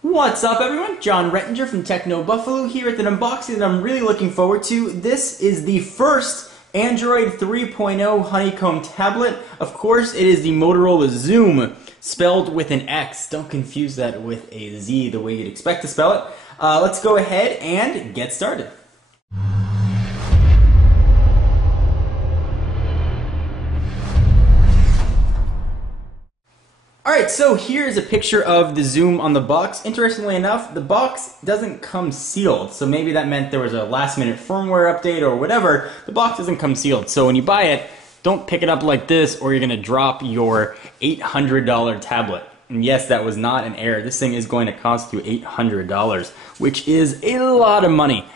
What's up everyone? John Rettinger from Techno Buffalo here with an unboxing that I'm really looking forward to. This is the first Android 3.0 honeycomb tablet. Of course, it is the Motorola Xoom, spelled with an X. Don't confuse that with a Z the way you'd expect to spell it. Let's go ahead and get started. Alright, so here's a picture of the Xoom on the box. Interestingly enough, the box doesn't come sealed, so maybe that meant there was a last-minute firmware update or whatever. The box doesn't come sealed, so when you buy it, don't pick it up like this or you're going to drop your $800 tablet. And yes, that was not an error. This thing is going to cost you $800, which is a lot of money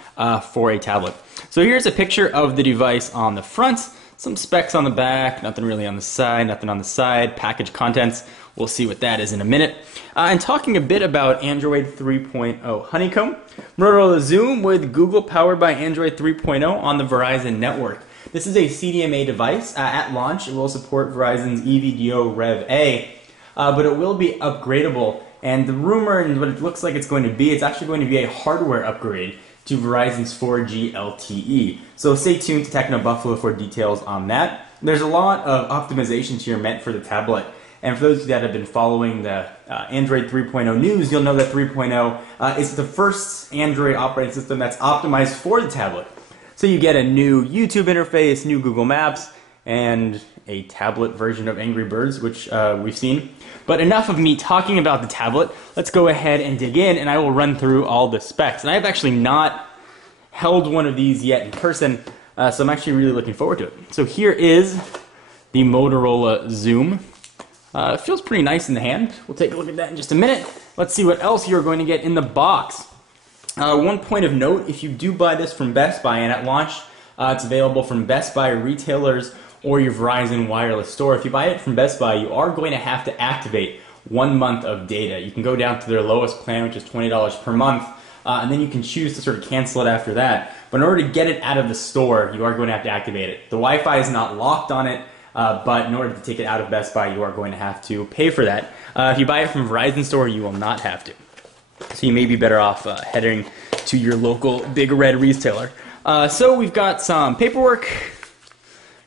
for a tablet. So here's a picture of the device on the front. Some specs on the back, nothing really on the side, nothing on the side, package contents. We'll see what that is in a minute. And talking a bit about Android 3.0 Honeycomb, Motorola Xoom with Google powered by Android 3.0 on the Verizon network. This is a CDMA device. At launch, it will support Verizon's EVDO Rev A, but it will be upgradable. And the rumor and what it looks like it's going to be, it's actually going to be a hardware upgrade to Verizon's 4G LTE. So stay tuned to Techno Buffalo for details on that. There's a lot of optimizations here meant for the tablet. And for those of you that have been following the Android 3.0 news, you'll know that 3.0 is the first Android operating system that's optimized for the tablet. So you get a new YouTube interface, new Google Maps, and a tablet version of Angry Birds, which we've seen. But enough of me talking about the tablet. Let's go ahead and dig in, and I will run through all the specs. And I've actually not held one of these yet in person, so I'm actually really looking forward to it. So here is the Motorola Xoom. It feels pretty nice in the hand. We'll take a look at that in just a minute. Let's see what else you're going to get in the box. One point of note, if you do buy this from Best Buy, and at launch it's available from Best Buy retailers or your Verizon wireless store. If you buy it from Best Buy, you are going to have to activate 1 month of data. You can go down to their lowest plan, which is $20 per month, and then you can choose to sort of cancel it after that. But in order to get it out of the store, you are going to have to activate it. The Wi-Fi is not locked on it, but in order to take it out of Best Buy, you are going to have to pay for that. If you buy it from Verizon store, you will not have to. So you may be better off heading to your local big red retailer. So we've got some paperwork,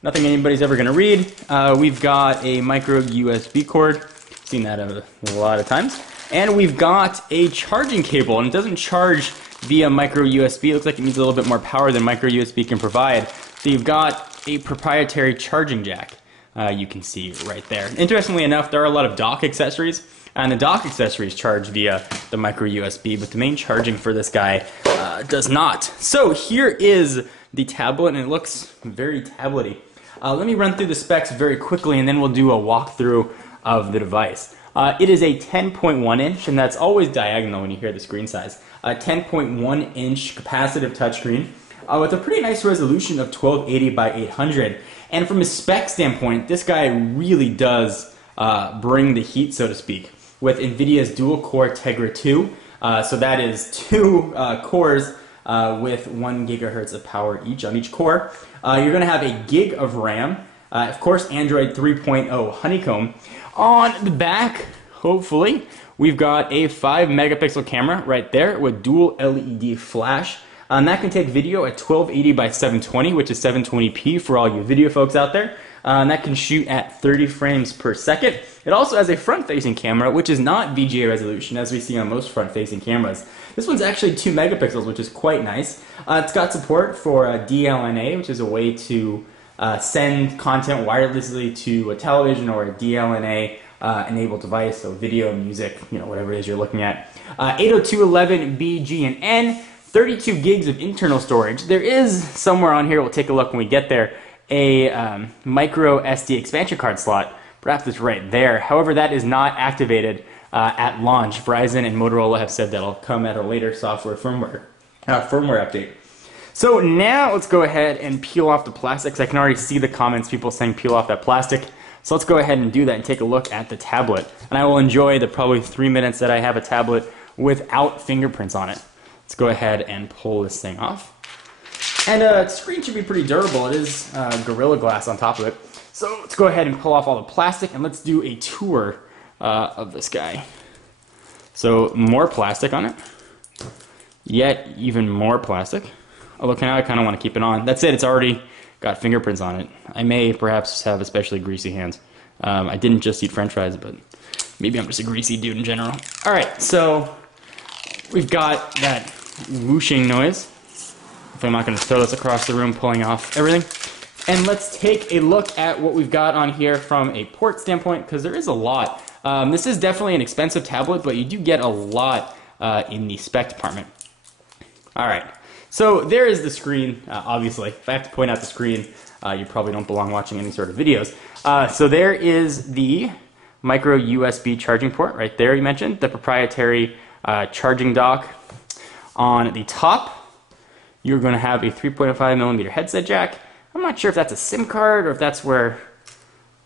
nothing anybody's ever going to read. We've got a micro USB cord, seen that a lot of times. And we've got a charging cable, and it doesn't charge via micro USB. It looks like it needs a little bit more power than micro USB can provide. So you've got a proprietary charging jack, you can see right there. Interestingly enough, there are a lot of dock accessories, and the dock accessories charge via the micro USB, but the main charging for this guy does not. So here is the tablet, and it looks very tablety. Let me run through the specs very quickly, and then we'll do a walkthrough of the device. It is a 10.1 inch, and that's always diagonal when you hear the screen size. A 10.1 inch capacitive touchscreen, with a pretty nice resolution of 1280 by 800. And from a spec standpoint, this guy really does bring the heat, so to speak, with NVIDIA's dual-core Tegra 2. So that is two cores with 1 gigahertz of power each on each core. You're going to have a gig of RAM. Of course, Android 3.0 Honeycomb. On the back, hopefully, we've got a 5 megapixel camera right there with dual LED flash. And that can take video at 1280 by 720, which is 720p for all you video folks out there. And that can shoot at 30 frames per second. It also has a front-facing camera, which is not VGA resolution, as we see on most front-facing cameras. This one's actually 2 megapixels, which is quite nice. It's got support for DLNA, which is a way to send content wirelessly to a television or a DLNA enabled device, so video, music, whatever it is you're looking at. 802.11b, G, and N. 32 gigs of internal storage. There is somewhere on here, we'll take a look when we get there, a micro SD expansion card slot. Perhaps it's right there. However, that is not activated at launch. Verizon and Motorola have said that'll come at a later software firmware update. So now let's go ahead and peel off the plastic, because I can already see the comments, people saying peel off that plastic. So let's go ahead and do that and take a look at the tablet. And I will enjoy the probably 3 minutes that I have a tablet without fingerprints on it. Let's go ahead and pull this thing off. And the screen should be pretty durable. It is Gorilla Glass on top of it. So let's go ahead and pull off all the plastic, and let's do a tour of this guy. So more plastic on it, yet even more plastic. Although now I kind of want to keep it on. That's it, it's already got fingerprints on it. I may perhaps have especially greasy hands. I didn't just eat french fries, but maybe I'm just a greasy dude in general. Alright, so we've got that whooshing noise. If I'm not going to throw this across the room, pulling off everything. And let's take a look at what we've got on here from a port standpoint, because there is a lot. This is definitely an expensive tablet, but you do get a lot in the spec department. Alright, so there is the screen, obviously. If I have to point out the screen, you probably don't belong watching any sort of videos. So there is the micro USB charging port right there you mentioned, the proprietary charging dock. On the top, you're going to have a 3.5mm headset jack. I'm not sure if that's a SIM card or if that's where,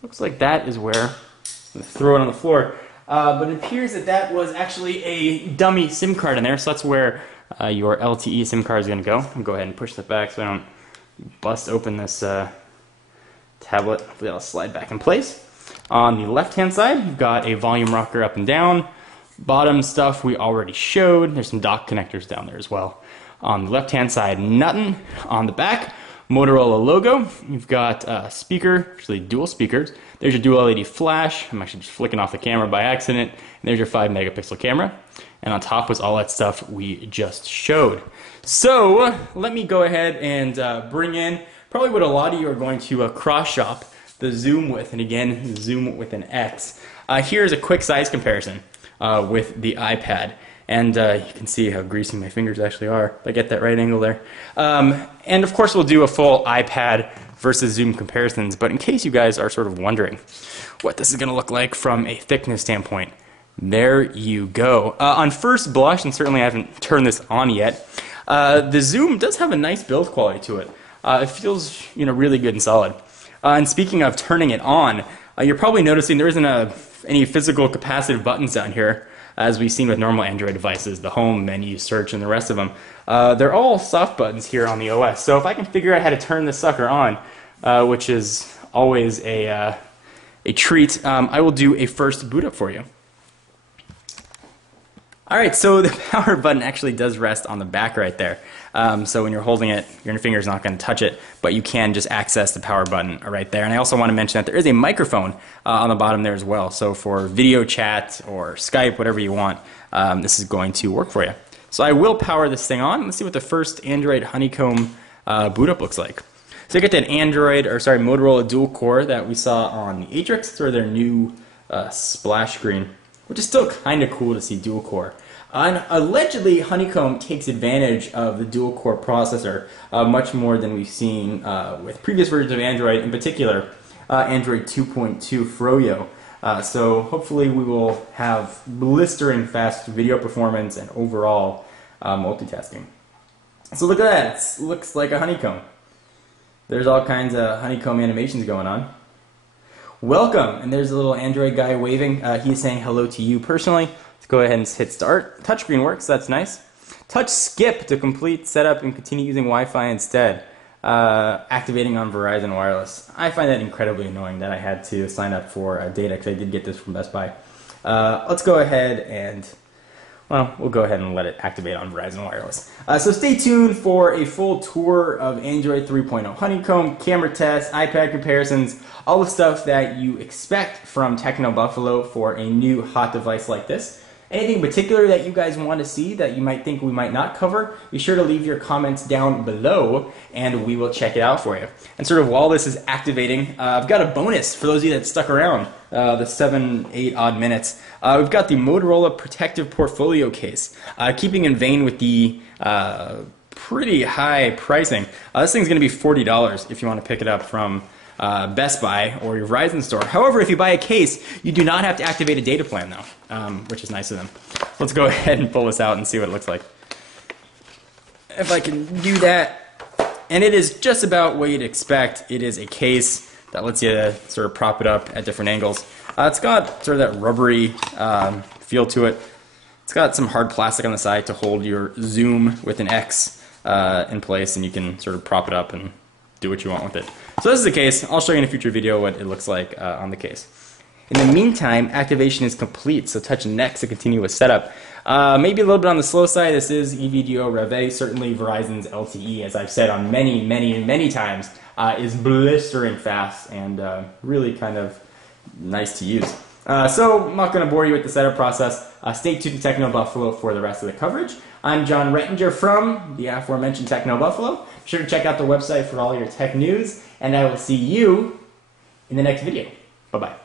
looks like that is where, I'm going to throw it on the floor. But it appears that that was actually a dummy SIM card in there, so that's where your LTE SIM card is going to go. I'll go ahead and push that back so I don't bust open this tablet. Hopefully that'll slide back in place. On the left-hand side, you've got a volume rocker up and down. Bottom stuff we already showed. There's some dock connectors down there as well. On the left-hand side, nothing. On the back, Motorola logo. You've got a speaker, actually dual speakers. There's your dual LED flash. I'm actually just flicking off the camera by accident. And there's your 5-megapixel camera. And on top was all that stuff we just showed. So let me go ahead and bring in probably what a lot of you are going to cross-shop the Xoom with, and again, Xoom with an X. Here's a quick size comparison with the iPad. And you can see how greasy my fingers actually are, if I get that right angle there. And of course we'll do a full iPad versus Xoom comparisons, but in case you guys are sort of wondering what this is going to look like from a thickness standpoint, there you go. On first blush, and certainly I haven't turned this on yet, the Xoom does have a nice build quality to it. It feels, really good and solid. And speaking of turning it on, you're probably noticing there isn't any physical capacitive buttons down here, as we've seen with normal Android devices, the home, menu, search, and the rest of them. They're all soft buttons here on the OS. So if I can figure out how to turn this sucker on, which is always a treat, I will do a first boot up for you. Alright, so the power button actually does rest on the back right there. So when you're holding it, your finger's not going to touch it, but you can just access the power button right there. And I also want to mention that there is a microphone on the bottom there as well. So for video chat or Skype, whatever you want, this is going to work for you. So I will power this thing on. Let's see what the first Android Honeycomb boot up looks like. So you get that Motorola dual core that we saw on the Atrix, or their new splash screen, which is still kind of cool to see dual core. And allegedly, Honeycomb takes advantage of the dual core processor much more than we've seen with previous versions of Android, in particular Android 2.2 Froyo. So hopefully we will have blistering fast video performance and overall multitasking. So look at that, it looks like a honeycomb. There's all kinds of honeycomb animations going on. Welcome, and there's a little Android guy waving. He's saying hello to you personally. Let's go ahead and hit start. Touchscreen works, that's nice. Touch skip to complete setup and continue using Wi-Fi instead. Activating on Verizon Wireless. I find that incredibly annoying that I had to sign up for data, because I did get this from Best Buy. Let's go ahead and, well, we'll go ahead and let it activate on Verizon Wireless. So stay tuned for a full tour of Android 3.0 Honeycomb, camera tests, iPad comparisons, all the stuff that you expect from Techno Buffalo for a new hot device like this. Anything in particular that you guys want to see that you might think we might not cover, be sure to leave your comments down below and we will check it out for you. And sort of while this is activating, I've got a bonus for those of you that stuck around the 7-8 odd minutes. We've got the Motorola Protective Portfolio Case, keeping in vein with the pretty high pricing. This thing's going to be $40 if you want to pick it up from Best Buy or your Verizon store. However, if you buy a case, you do not have to activate a data plan though, which is nice of them. Let's go ahead and pull this out and see what it looks like. If I can do that. And it is just about what you'd expect. It is a case that lets you sort of prop it up at different angles. It's got sort of that rubbery feel to it. It's got some hard plastic on the side to hold your Xoom with an X in place, and you can sort of prop it up and do what you want with it. So this is the case. I'll show you in a future video what it looks like on the case. In the meantime, activation is complete, so touch next to continue with setup. Maybe a little bit on the slow side. This is EVDO Rev. Certainly Verizon's LTE, as I've said on many times, is blistering fast and really kind of nice to use. So I'm not going to bore you with the setup process. Stay tuned to Techno Buffalo for the rest of the coverage. I'm John Rettinger from the aforementioned Techno Buffalo. Be sure to check out the website for all your tech news, and I will see you in the next video. Bye-bye.